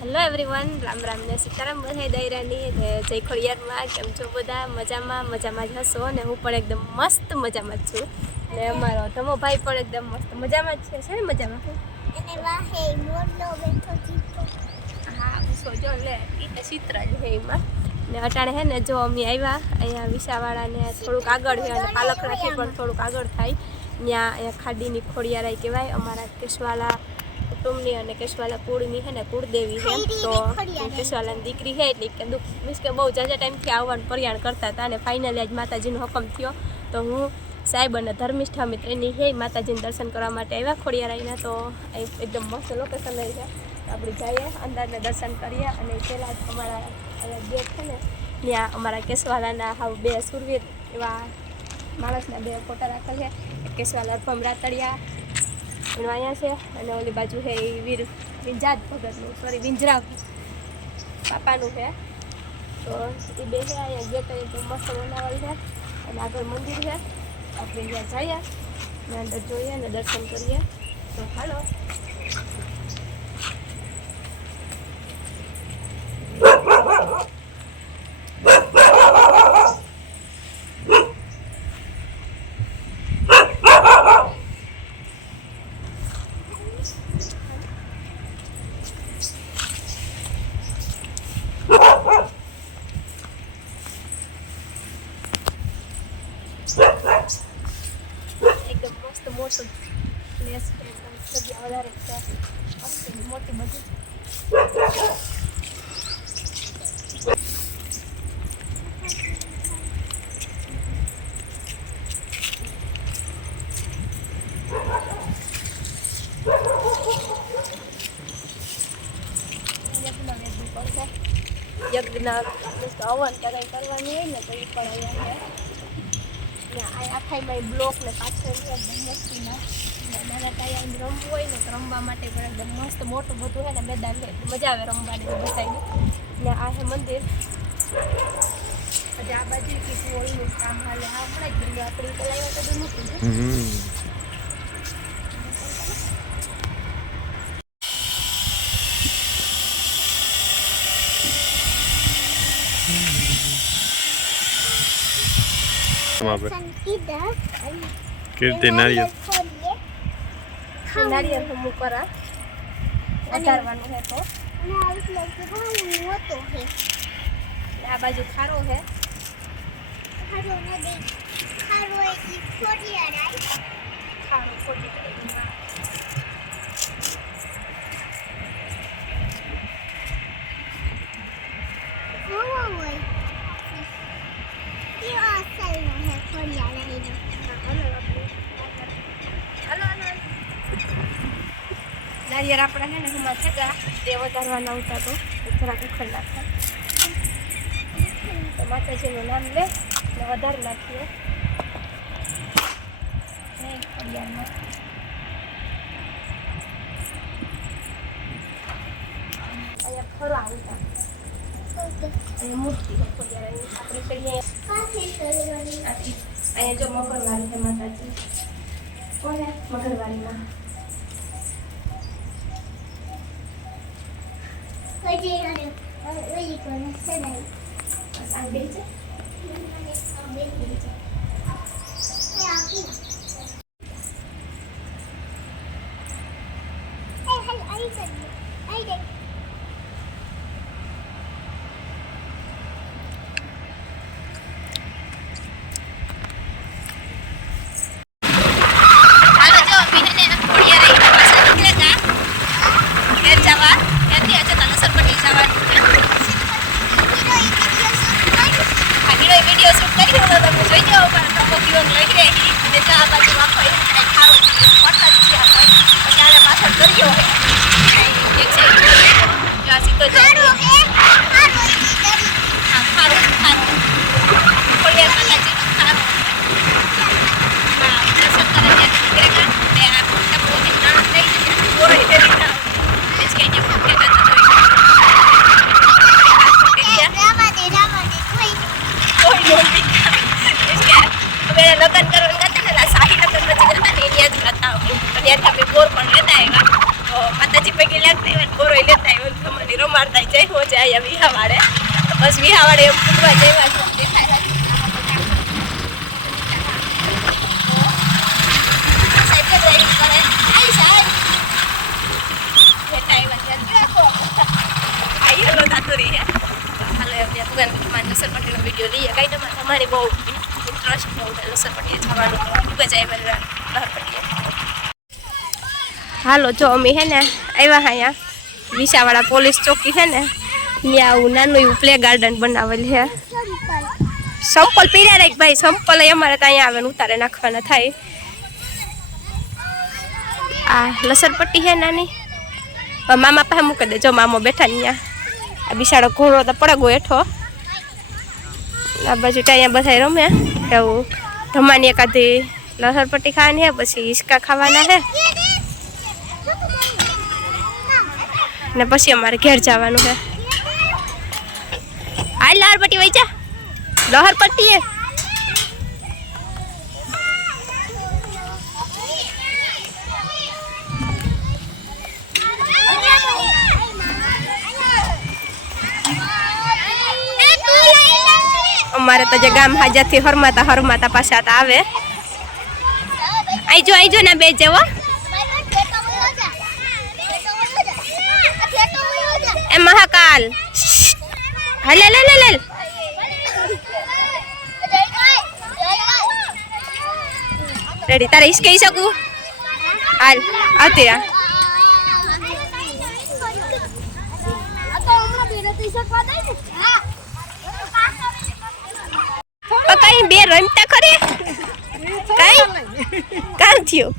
Hello everyone Ram Ram ને સીતારામ. બધાય દૈરાની ને જય ખોડિયારમાં. કેમ છો બધા? મજામાં? મજામાં જ હશો? ને હું પણ એકદમ મસ્ત મજામાં જ છું. ને અમારો ધમો ભાઈ પણ એકદમ મસ્ત મજામાં જ છે. છે ને મજામાં? અને હા સોજો લે એ ચિત્ર જ છે એમાં. ને અટાણે હે ને જો અમે આવ્યા અહીંયા વિસાવાળાને થોડુંક આગળ છે અને પાલખડાથી પણ થોડુંક આગળ થાય. ત્યાં અહીંયા ખાડીની ખોડિયારાઈ કહેવાય અમારા કેશવાલા કુટુંબની અને કેશવાલા કુળની છે ને કુળદેવી છે તો કેશવાલાની દીકરી છે એટલે કે દુઃખ મીન્સ કે બહુ જાજા ટાઈમથી આવવાનું પર્યાણ કરતા હતા અને ફાઇનલી આજ માતાજીનો હુકમ થયો. તો હું સાહેબ અને ધર્મિષ્ઠા મિત્રની છે માતાજીને દર્શન કરવા માટે આવ્યા ખોડિયારાઈના તો અહીં એકદમ મસ્ત લોકેશન રહી છે આપણે જઈએ અંદરને દર્શન કરીએ અને પહેલાં જ અમારા ગેટ છે ને ત્યાં અમારા કેશવાલાના હાવ બે સુરવીર એવા માણસના બે ફોટા રાખેલ છે. કેશવાલા ભમરા રાતડિયા એનો અહીંયા છે અને ઓલી બાજુ છે એ વીર વિંજાત ભગતનું. સોરી વિંજરાવ. પાપાનું છે. તો એ બે છે અહીંયા ગેટ મસ્ત બનાવેલ છે. અને આગળ મંદિર છે. આપણે ત્યાં જઈએ અને અંદર જોઈએ અને દર્શન કરીએ. તો હાલો. મસ્ત મોટું પ્લેસ છે એકદમ જગ્યા વધારે છે મસ્ત મોટી બધી યજ્ઞ હવન કંઈ કરવાની હોય ને તો એ પણ અહીંયા આખાઈમાં બ્લોક ને પાછળ એકદમ મસ્તીના નાના ટાયા એમ રમવું હોય ને તો રમવા માટે પણ એકદમ મસ્ત મોટું બધું છે ને મેદાન છે. મજા આવે રમવાની તો બતાવીને ને આ છે મંદિર. પછી આ બાજુ કીધું ઓળનું કામ હાલે. હમણાં જ આપણી પેલા એવું બધું નહોતું ને. આપણે કીર્તિ નારિયેળ નારિયેળ હમું કરા વધારવાનું છે તો અને આ ને બાજુ ખારો હે ખારો નદી ખારો એટલી ખોડિયા રાઈ ખારો ખોટી નારિયેળ આપણા છે ને એમાં થતા તે વધારવાના આવતા તો જરાક ઉખડ નાખતા માતાજીનું નામ લે ને વધારે નાખીએ. અહીંયા ફરવા આવતા મૂર્તિ છે આપણે પાસે અહીંયા જો મગરવાળી છે માતાજી. કોને? મગરવાળીમાં પછી અને ઓલી કોને સદાઈ આ બે છે એ આપી એ હાલ આઈ કરી આઈ દે હાલો જો બીને ખોડિયા રહી પાસે નીકળે તા ઘેર જવા ત્યાંથી આજે તલસર પટ્ટી જવાનું છે આ હીરો વીડિયો શૂટ કરી રહ્યો તમે જોઈ જાઓ પણ તમો દીવો લઈ રહી અને જો આ બાજુ આખો એક સાઈડ ખારો વરસાદ છે આ ભાઈ પછી આને પાછળ દરિયો છે એક સાઈડ જો આ સીધો ખારો જાય હે ખારો ઈ કરી હા ખારો ખારો ખોડિયાર માતાજીનો ખારો હા દર્શન કરવા ત્યાંથી નીકળેલા ને આ ખોટા પોતે નાણ થઈ ગયા ગોળી દેવી ના એટલે કે અહીંયા ફૂટે જતો એ રામા દે રામા દે કોઈ કોઈ બોલતી એટલે અમે લગ્ન કરવા ગયા હતા ને શાહી લગ્ન પછી ગયા હતા ને એની જ હતા તો ત્યાંથી અમે બોર પણ લેતા આવ્યા માતાજી પૈકી લેતા આવ્યા બોરો લેતા આવ્યો બે હો જાય અહીંયા વિહાવાડે બસ વિહાવાડે એમ પૂરવા જેવા છે. દેખાય તમારે બહુ ઇન્ટરેસ્ટ બહુ છે લસરપટ્ટીએ જવાનું ખૂબ જ બહાર લહરપટ્ટીએ હાલો, જો અમે હે ને આવ્યા હા અહીંયા. વિસાવાળા પોલીસ ચોકી છે ને, ત્યાં આવું નાનું એવું પ્લે ગાર્ડન બનાવેલ છે સંપલ પીર્યા રાખ ભાઈ, સંપલ અમારે તો અહીંયા આવે ઉતારે નાખવાના થાય. આ લસરપટ્ટી છે નાની. મામા પાસે મૂકી દેજો મામો બેઠા અહીંયા. આ બિસાડો ઘોડો તો પડગો હેઠો. આ બાજુ ત્યાં બધા રમે. એવું. ધમાની એકાદી લસરપટ્ટી ખાવાની છે પછી હિસકા ખાવાના છે ને પછી અમારે ઘેર જવાનું છે. આ લહરપટ્ટી વઈ જા. લહરપટ્ટી એ અમારે તો જે ગામ હાજરથી હરમાતા હરમાતા પાછા આવે. આઈ જો આઈ જો ને બે જેવો એ મહાકાલ હલે લે લે લે રેડી તારે ઈશ કહી શકું હાલ આવતી રા કઈ બે રમતા ખરી કઈ કાં થયું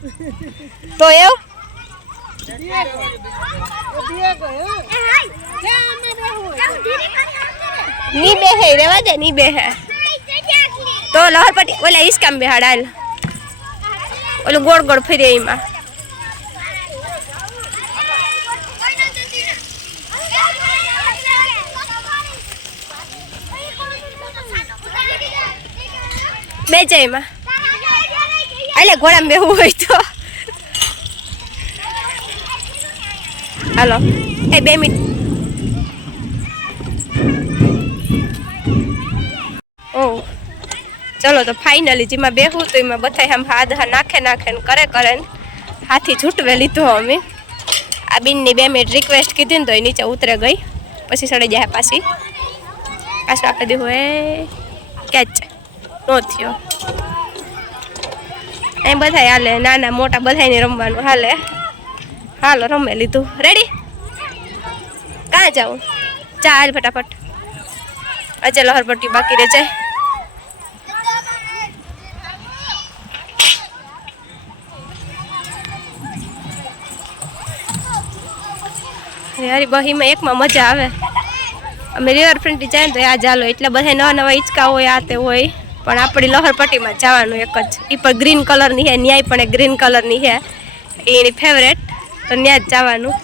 તો એવું ની બે હે રેવા દે ની બે હે તો લહરપટ્ટી ઓલા ઈસકામ બેહાડ હાલ ઓલું ગોળ ગોળ ફરે એમાં બે જાય એમાં એટલે ઘોડામાં બેહવું હોય તો હાલો એ બે મિનિટ ઓ ચલો તો ફાઇનલી જેમાં બેહું તો એમાં બધા આમ હાથ હા નાખે નાખે ને કરે કરે ને હાથી છૂટવે લીધો અમે આ બિનની બે મિનિટ રિક્વેસ્ટ કીધી ને તો એ નીચે ઉતરે ગઈ પછી સડી જાય પાછી પાછું આપણે દીધું એ કેચ નો થયો એ બધા હાલે નાના મોટા બધાને રમવાનું હાલે હાલો, રમે લીધું. રેડી કાં જાઉં? ચાલ ફટાફટ. અજય લહરપટ્ટી બાકી રહે જાય યાર બહીમાં એકમાં મજા આવે. અમે રિવરફ્રન્ટ જાય ને તો આ ચાલો એટલે બધા નવા નવા હિંચકા હોય, આ તે હોય. પણ આપણી લહરપટ્ટીમાં જવાનું એક જ. એ પણ ગ્રીન કલરની છે ન્યાય પણ એ ગ્રીન કલરની છે એની ફેવરેટ તો ત્યાં જ જવાનું.